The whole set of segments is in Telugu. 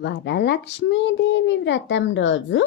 వరలక్ష్మీదేవి వ్రతం రోజు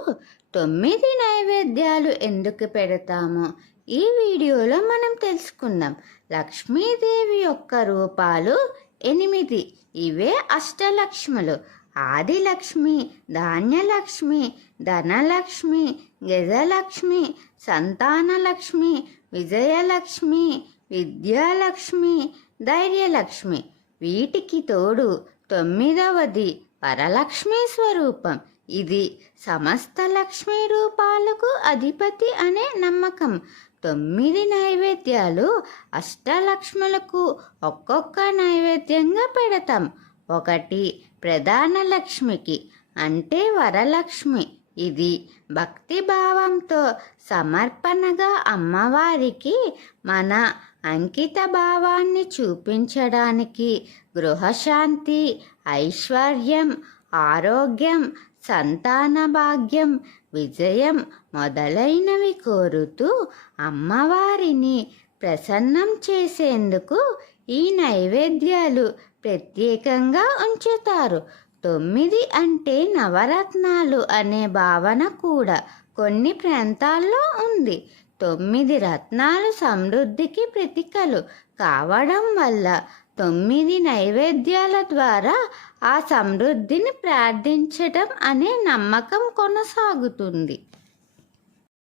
తొమ్మిది నైవేద్యాలు ఎందుకు పెడతామో? ఈ వీడియోలో మనం తెలుసుకుందాం. లక్ష్మీదేవి యొక్క రూపాలు ఎనిమిది. ఇవే అష్టలక్ష్ములు. ఆదిలక్ష్మి ధాన్యలక్ష్మి ధనలక్ష్మి గజలక్ష్మి సంతానలక్ష్మి విజయలక్ష్మి విద్యాలక్ష్మి ధైర్యలక్ష్మి. వీటికి తోడు తొమ్మిదవది వరలక్ష్మి స్వరూపం. ఇది సమస్త లక్ష్మీ రూపాలకు అధిపతి అనే నమ్మకం. తొమ్మిది నైవేద్యాలు అష్టలక్ష్ములకు ఒక్కొక్క నైవేద్యంగా పెడతాం. ఒకటి ప్రధాన లక్ష్మికి అంటే వరలక్ష్మి. ఇది భక్తి భావంతో సమర్పణగా అమ్మవారికి మన అంకిత భావాన్ని చూపించడానికి గృహశాంతి ఐశ్వర్యం ఆరోగ్యం సంతాన భాగ్యం విజయం మొదలైనవి కోరుతూ అమ్మవారిని ప్రసన్నం చేసేందుకు ఈ నైవేద్యాలు ప్రత్యేకంగా ఉంచుతారు. తొమ్మిది అంటే నవరత్నాలు అనే భావన కూడా కొన్ని ప్రాంతాల్లో ఉంది. తొమ్మిది రత్నాలు సమృద్ధికి ప్రతీకలు కావడం వల్ల తొమ్మిది నైవేద్యాల ద్వారా ఆ సమృద్ధిని ప్రార్థించటం అనే నమ్మకం కొనసాగుతుంది.